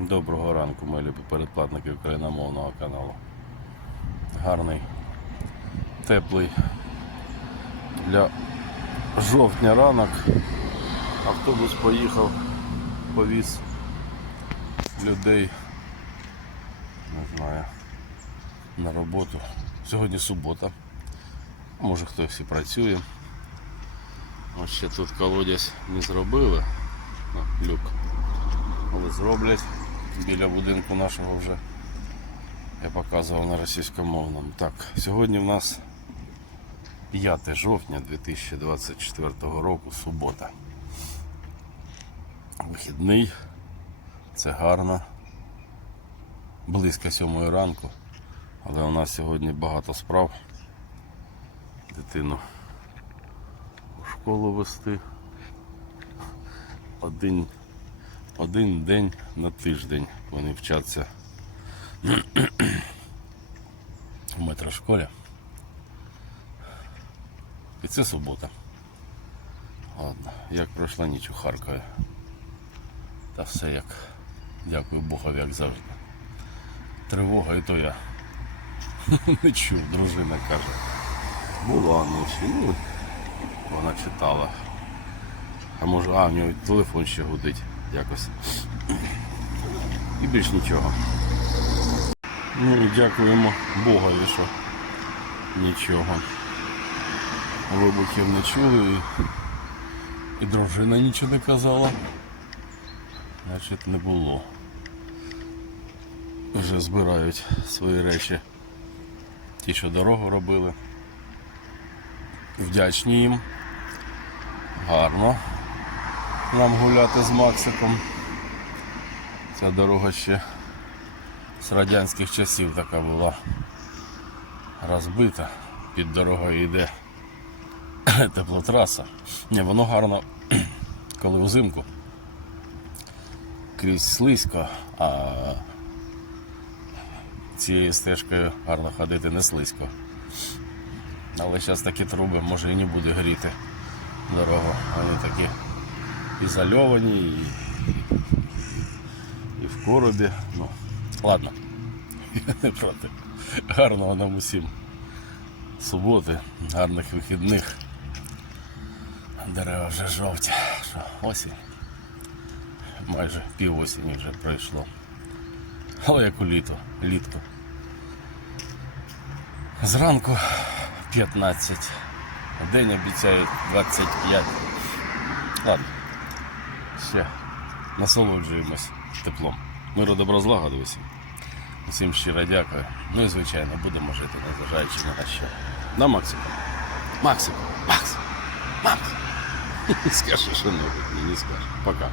Доброго ранку, мої любі передплатники україномовного каналу. Гарний, теплий для жовтня ранок. Автобус поїхав, повіз людей, не знаю, на роботу. Сьогодні субота. Може хтось і працює. Ось ще тут колодязь не зробили. Люк. Але зроблять біля будинку нашого вже. Я показував на російськомовному. Так, сьогодні в нас 5 жовтня 2024 року, субота. Вихідний. Це гарно. Близько сьомої ранку. Але у нас сьогодні багато справ. Дитину у школу вести. Один один день на тиждень вони вчаться в метрошколі. І це субота. Ладно, як пройшла ніч у Харкові. Та все як. Дякую Богові, як завжди. Тривога і то я не чув, дружина каже. Була ночі, ну вона читала. А може, а, в нього телефон ще гудить якось. І більш нічого. Ну і дякуємо Богові, що нічого. Вибухів не чули і, і дружина нічого не казала. Значить не було. Вже збирають свої речі. Ті, що дорогу робили. Вдячні їм. Гарно нам гуляти з Максиком. Ця дорога ще з радянських часів така була розбита. Під дорогою йде теплотраса. Ні, воно гарно, коли взимку. Крізь слизько, а цією стежкою гарно ходити не слизько. Але зараз такі труби може і не буде гріти дорогу. Вони такі ізольовані і, і в коробі. Ну, ладно, не проти. Гарного нам усім суботи, гарних вихідних. Дерева вже жовті. Що, осінь. Майже пів осені вже пройшло. Але як у літо, літко. Зранку 15. День обіцяють 25. Ладно. Ще насолоджуємось теплом. Миру добро злагоди усім. Щиро дякую. Ну і звичайно будемо жити, незважаючи на що. На максимум. Максимум. Максимум. Максимум. Скажи що не, не скажу. Пока.